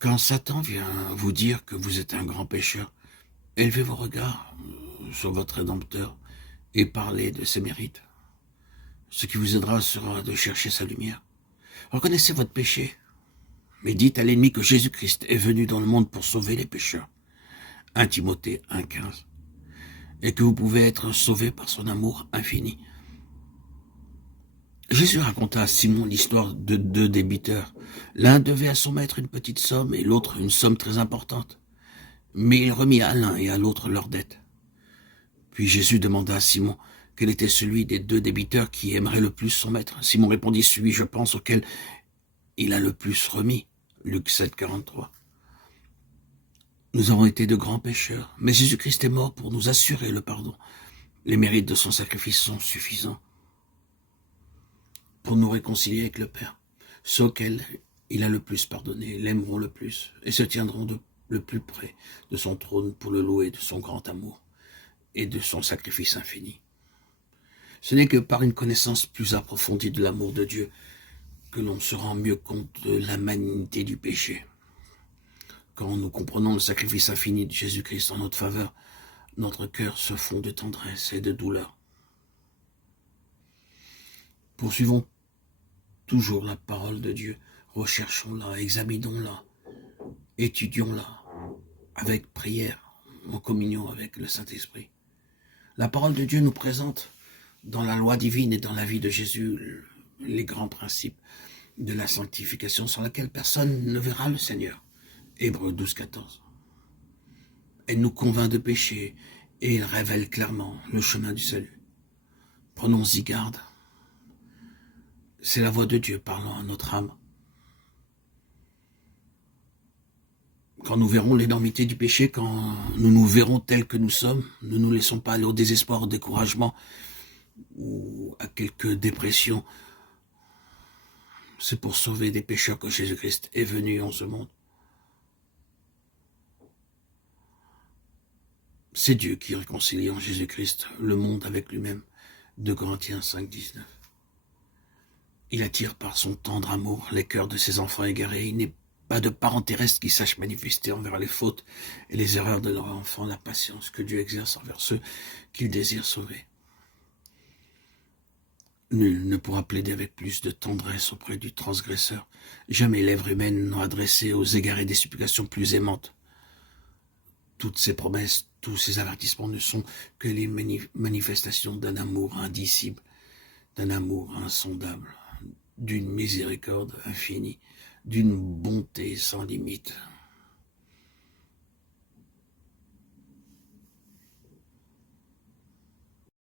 Quand Satan vient vous dire que vous êtes un grand pécheur, élevez vos regards sur votre Rédempteur et parlez de ses mérites. Ce qui vous aidera sera de chercher sa lumière. Reconnaissez votre péché, mais dites à l'ennemi que Jésus-Christ est venu dans le monde pour sauver les pécheurs. 1 Timothée 1,15. Et que vous pouvez être sauvé par son amour infini. Jésus raconta à Simon l'histoire de deux débiteurs. L'un devait à son maître une petite somme et l'autre une somme très importante. Mais il remit à l'un et à l'autre leur dette. Puis Jésus demanda à Simon quel était celui des deux débiteurs qui aimerait le plus son maître. Simon répondit, celui, je pense, auquel il a le plus remis. Luc 7, 43. Nous avons été de grands pécheurs, mais Jésus-Christ est mort pour nous assurer le pardon. Les mérites de son sacrifice sont suffisants pour nous réconcilier avec le Père. Ceux auxquels il a le plus pardonné l'aimeront le plus et se tiendront le plus près de son trône pour le louer de son grand amour et de son sacrifice infini. Ce n'est que par une connaissance plus approfondie de l'amour de Dieu que l'on se rend mieux compte de la malignité du péché. Quand nous comprenons le sacrifice infini de Jésus-Christ en notre faveur, notre cœur se fond de tendresse et de douleur. Poursuivons toujours la parole de Dieu, recherchons-la, examinons-la, étudions-la, avec prière, en communion avec le Saint-Esprit. La parole de Dieu nous présente, dans la loi divine et dans la vie de Jésus, les grands principes de la sanctification sans laquelle personne ne verra le Seigneur. Hébreux 12, 14. Elle nous convainc de péché et elle révèle clairement le chemin du salut. Prenons-y garde. C'est la voix de Dieu parlant à notre âme. Quand nous verrons l'énormité du péché, quand nous nous verrons tels que nous sommes, ne nous laissons pas aller au désespoir, au découragement ou à quelque dépression. C'est pour sauver des pécheurs que Jésus-Christ est venu en ce monde. C'est Dieu qui réconcilie en Jésus-Christ le monde avec lui-même. 2 Corinthiens 5, 19. Il attire par son tendre amour les cœurs de ses enfants égarés. Il n'est pas de parent terrestre qui sache manifester envers les fautes et les erreurs de leurs enfants la patience que Dieu exerce envers ceux qu'il désire sauver. Nul ne pourra plaider avec plus de tendresse auprès du transgresseur. Jamais lèvres humaines n'ont adressé aux égarés des supplications plus aimantes. Toutes ces promesses, tous ces avertissements ne sont que les manifestations d'un amour indicible, d'un amour insondable, d'une miséricorde infinie, d'une bonté sans limite.